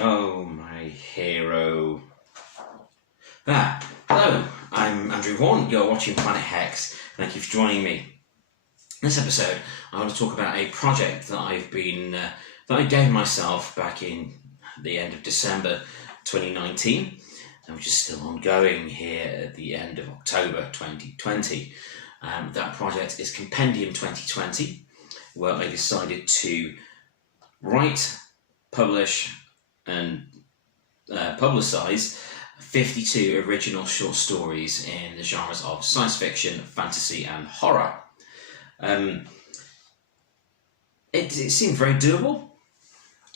Oh, my hero. Hello, I'm Andrew Horn. You're watching Planet Hex. Thank you for joining me. In this episode, I want to talk about a project that I gave myself back in the end of December 2019, and which is still ongoing here at the end of October 2020. That project is Compendium 2020, where I decided to write, publish, and publicize 52 original short stories in the genres of science fiction, fantasy, and horror. It seemed very doable.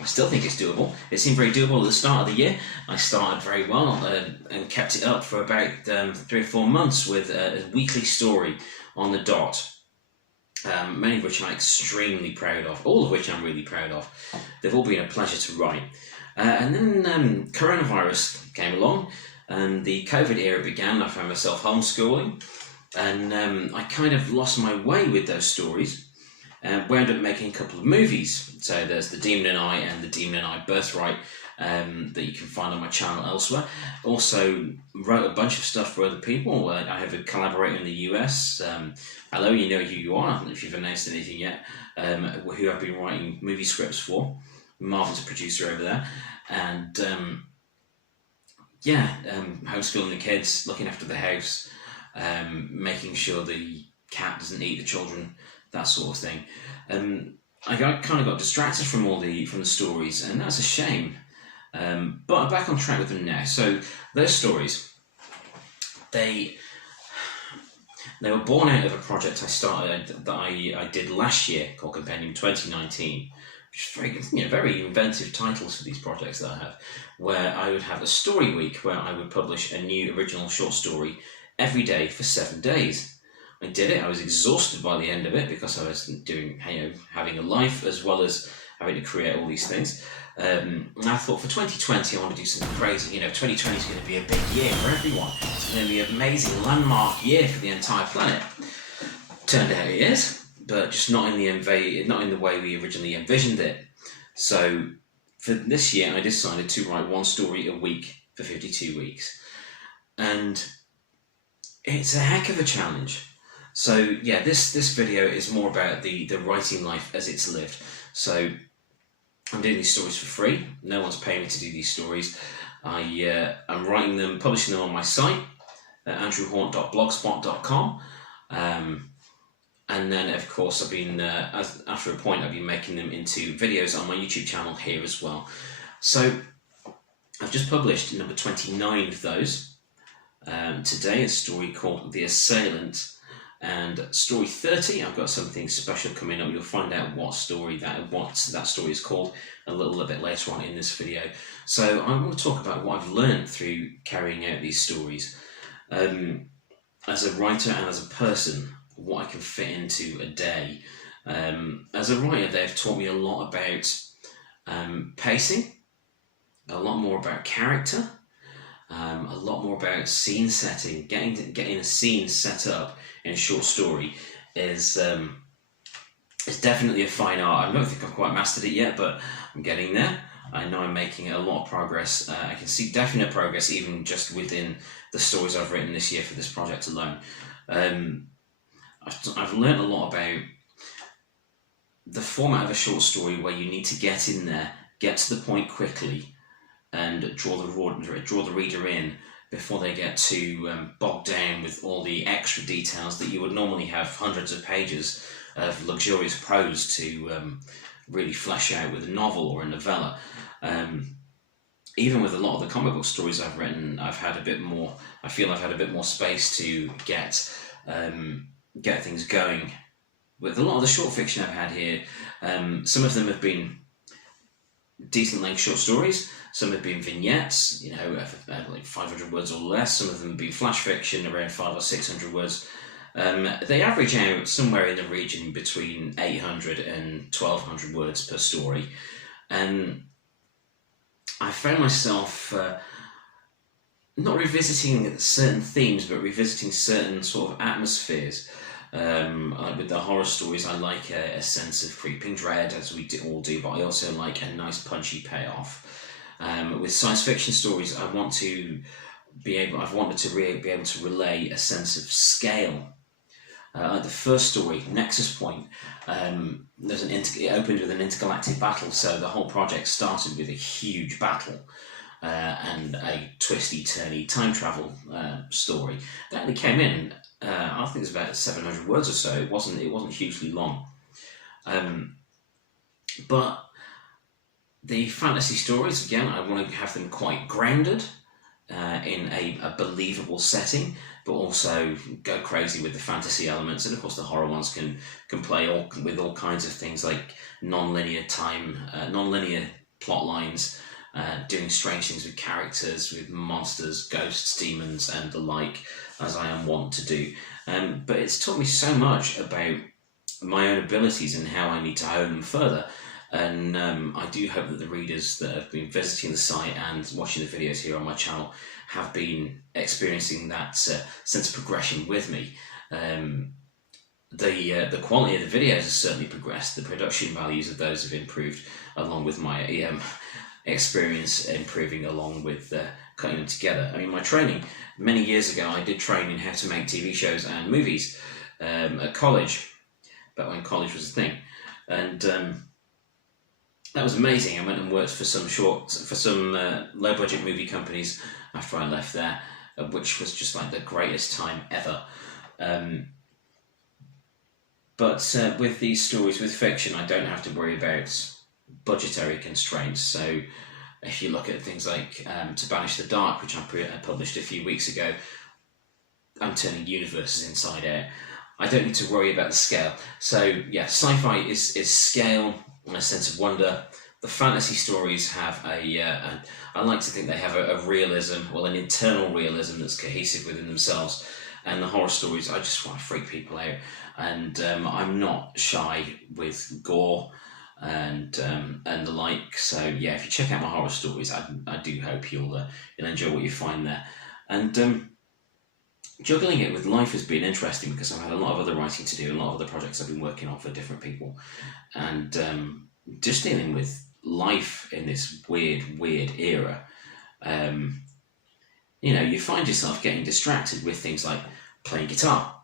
I still think it's doable. It seemed very doable at the start of the year. I started very well and kept it up for about 3 or 4 months with a weekly story on the dot. Many of which I'm extremely proud of, all of which I'm really proud of. They've all been a pleasure to write. And then coronavirus came along and the COVID era began. I found myself homeschooling and I kind of lost my way with those stories. Wound up making a couple of movies. So there's The Demon and I and The Demon and I Birthright that you can find on my channel elsewhere. Also wrote a bunch of stuff for other people. I have a collaborator in the US. Hello, you know who you are. I don't know if you've announced anything yet. Who I've been writing movie scripts for. Marvel's producer over there. And homeschooling the kids, looking after the house, making sure the cat doesn't eat the children, that sort of thing. I kind of got distracted from the stories, and that's a shame. But I'm back on track with them now. So those stories, they were born out of a project I started that I did last year called Compendium 2019, which is very, very inventive titles for these projects that I have, where I would have a story week where I would publish a new original short story every day for 7 days. I did it. I was exhausted by the end of it because I was having a life as well as having to create all these things. And I thought for 2020 I want to do something crazy. 2020 is going to be a big year for everyone. It's going to be an amazing landmark year for the entire planet. Turned out it is, but just not in the way we originally envisioned it. So for this year I decided to write one story a week for 52 weeks. And it's a heck of a challenge. So yeah, this video is more about the writing life as it's lived. So I'm doing these stories for free. No one's paying me to do these stories. I'm writing them, publishing them on my site at andrewhorn.blogspot.com. And then of course I've been after a point I've been making them into videos on my YouTube channel here as well. So I've just published number 29 of those. Today a story called The Assailant. And story 30, I've got something special coming up. You'll find out what that story is called a little bit later on in this video. So I want to talk about what I've learned through carrying out these stories. As a writer and as a person, what I can fit into a day. As a writer, they've taught me a lot about pacing, a lot more about character, a lot more about scene setting. Getting a scene set up in a short story is definitely a fine art. I don't think I've quite mastered it yet, but I'm getting there. I know I'm making a lot of progress. I can see definite progress even just within the stories I've written this year for this project alone. I've learned a lot about the format of a short story where you need to get in there, get to the point quickly, and draw the reader in before they get too bogged down with all the extra details that you would normally have hundreds of pages of luxurious prose to really flesh out with a novel or a novella. Even with a lot of the comic book stories I've written, I feel I've had a bit more space to get things going. With a lot of the short fiction I've had here, some of them have been decent length short stories. Some have been vignettes, like 500 words or less. Some of them have been flash fiction, around 500 or 600 words. They average out somewhere in the region between 800 and 1200 words per story. And I found myself not revisiting certain themes, but revisiting certain sort of atmospheres. Like with the horror stories, I like a sense of creeping dread, as we all do, but I also like a nice punchy payoff. With science fiction stories, I've wanted to be able to relay a sense of scale. Like the first story, Nexus Point, it opened with an intergalactic battle, so the whole project started with a huge battle and a twisty-turny time travel story. That only came in, I think it was about 700 words or so. It wasn't hugely long, but the fantasy stories, again, I want to have them quite grounded in a believable setting, but also go crazy with the fantasy elements. And of course, the horror ones can play with all kinds of things like non-linear plot lines, doing strange things with characters, with monsters, ghosts, demons, and the like, as I am wont to do. But it's taught me so much about my own abilities and how I need to hone them further. And I do hope that the readers that have been visiting the site and watching the videos here on my channel have been experiencing that sense of progression with me. The quality of the videos has certainly progressed. The production values of those have improved, along with my experience improving along with cutting them together. I mean, my training, many years ago, I did train in how to make TV shows and movies at college, back when college was a thing. And that was amazing. I went and worked for some low-budget movie companies after I left there, which was just like the greatest time ever. But with these stories, with fiction, I don't have to worry about budgetary constraints. So if you look at things like To Banish the Dark, which I published a few weeks ago, I'm turning universes inside out. I don't need to worry about the scale. So yeah, sci-fi is scale and a sense of wonder. The fantasy stories have I like to think they have a realism, well, an internal realism that's cohesive within themselves. And the horror stories, I just want to freak people out. And I'm not shy with gore and the like. So yeah, if you check out my horror stories, I do hope you'll enjoy what you find there. And juggling it with life has been interesting because I've had a lot of other writing to do, a lot of other projects I've been working on for different people, and just dealing with life in this weird era. You find yourself getting distracted with things like playing guitar.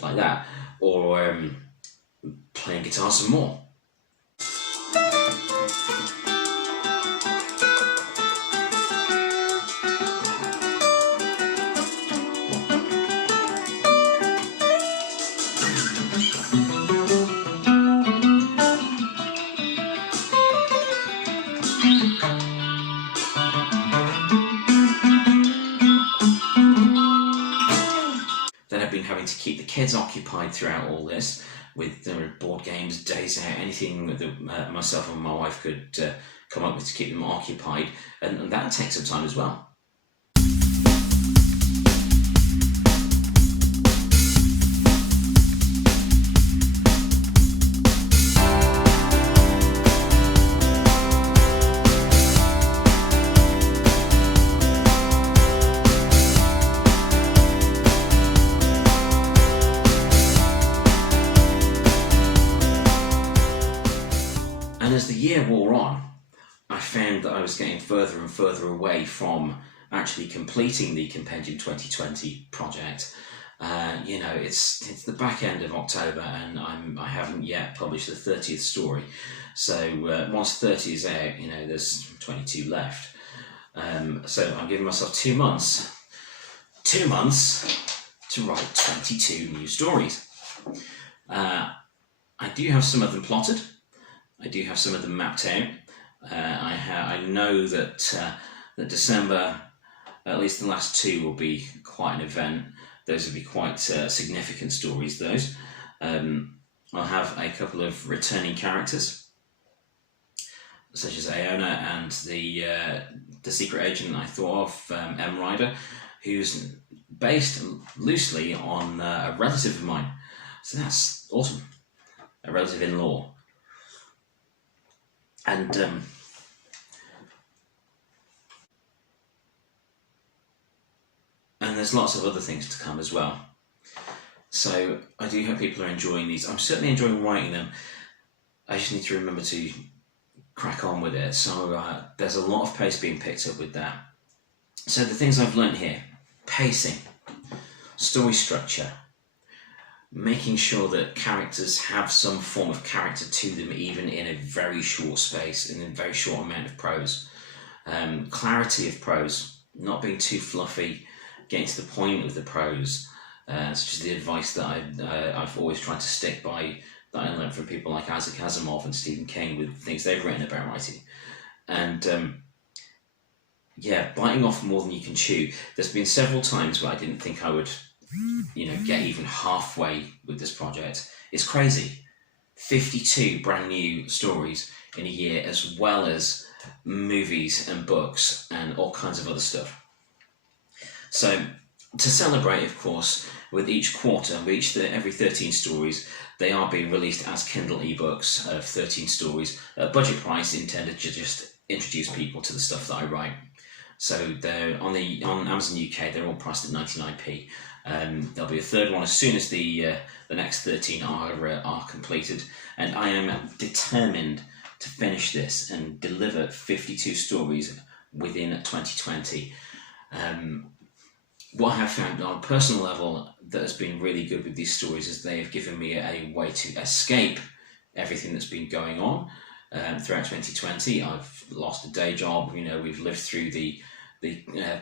Like that, or playing guitar some more. Having to keep the kids occupied throughout all this with board games, days out, anything that myself and my wife could come up with to keep them occupied, and that takes some time as well. And as the year wore on, I found that I was getting further and further away from actually completing the Compendium 2020 project. It's the back end of October, and I haven't yet published the 30th story. So once 30 is out, there's 22 left. So I'm giving myself 2 months. 2 months to write 22 new stories. I do have some of them plotted. I do have some of them mapped out. I know that December, at least the last 2, will be quite an event. Those will be quite significant stories, those. I'll have a couple of returning characters, such as Aona and the secret agent I thought of, M. Ryder, who's based loosely on a relative of mine. So that's awesome. A relative in law. And there's lots of other things to come as well. So I do hope people are enjoying these. I'm certainly enjoying writing them. I just need to remember to crack on with it. So there's a lot of pace being picked up with that. So the things I've learned here: pacing, story structure, making sure that characters have some form of character to them, even in a very short space, in a very short amount of prose. Clarity of prose, not being too fluffy, getting to the point with the prose. Such as the advice that I've always tried to stick by, that I learned from people like Isaac Asimov and Stephen King with things they've written about writing. And yeah, biting off more than you can chew. There's been several times where I didn't think I would, get even halfway with this project. It's crazy. 52 brand new stories in a year, as well as movies and books and all kinds of other stuff. So to celebrate, of course, with each quarter, every 13 stories, they are being released as Kindle ebooks of 13 stories, at budget price, intended to just introduce people to the stuff that I write. So they're on Amazon UK, they're all priced at 99p. There'll be a third one as soon as the next 13 are completed, and I am determined to finish this and deliver 52 stories within 2020. What I have found on a personal level that has been really good with these stories is they have given me a way to escape everything that's been going on throughout 2020. I've lost a day job. We've lived through the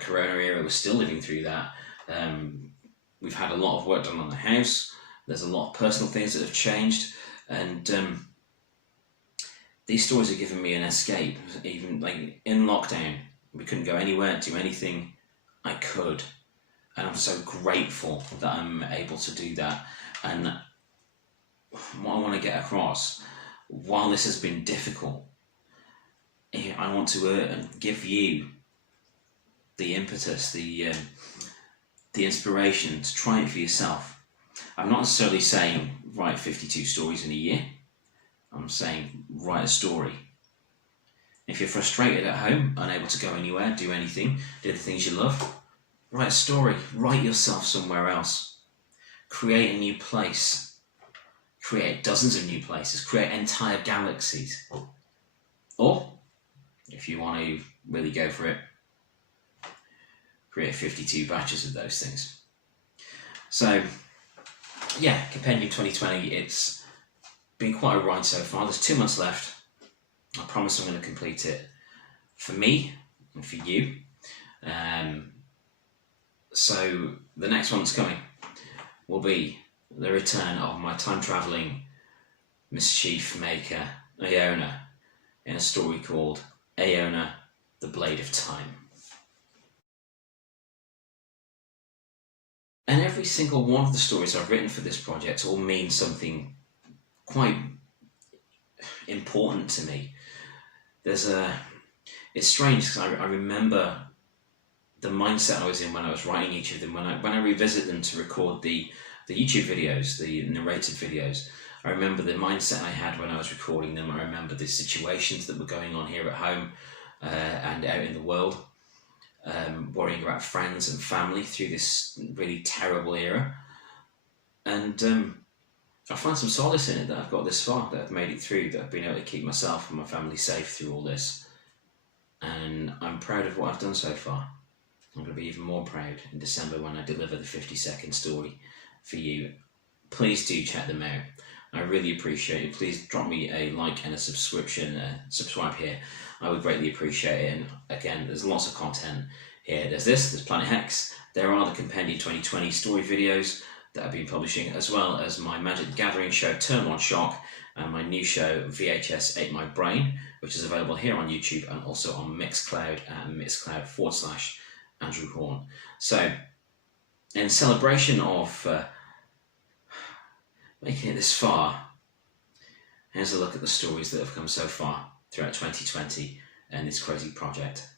Corona era. We're still living through that. We've had a lot of work done on the house. There's a lot of personal things that have changed, and these stories have given me an escape. Even like in lockdown, we couldn't go anywhere, do anything. I could. And I'm so grateful that I'm able to do that. And what I want to get across, while this has been difficult, I want to give you the impetus, the inspiration to try it for yourself. I'm not necessarily saying write 52 stories in a year. I'm saying write a story. If you're frustrated at home, unable to go anywhere, do anything, do the things you love, write a story, write yourself somewhere else. Create a new place. Create dozens of new places. Create entire galaxies. Or, if you want to really go for it, create 52 batches of those things. So, yeah, Compendium 2020, it's been quite a ride so far. There's 2 months left. I promise I'm going to complete it for me and for you. So the next one that's coming will be the return of my time-travelling mischief maker, Aona, in a story called Aona, the Blade of Time. And every single one of the stories I've written for this project all mean something quite important to me. It's strange because I remember the mindset I was in when I was writing each of them. When I revisit them to record the YouTube videos, the narrated videos, I remember the mindset I had when I was recording them. I remember the situations that were going on here at home and out in the world, worrying about friends and family through this really terrible era. And I find some solace in it that I've got this far, that I've made it through, that I've been able to keep myself and my family safe through all this. And I'm proud of what I've done so far. I'm going to be even more proud in December when I deliver the 52nd story for you. Please do check them out. I really appreciate it. Please drop me a like and a subscription, subscribe here. I would greatly appreciate it. And again, there's lots of content here. There's Planet Hex. There are the Compendium 2020 story videos that I've been publishing, as well as my Magic the Gathering show, Turn One Shock, and my new show, VHS Ate My Brain, which is available here on YouTube and also on Mixcloud at Mixcloud/Andrew Horn. So, in celebration of making it this far, here's a look at the stories that have come so far throughout 2020 and this crazy project.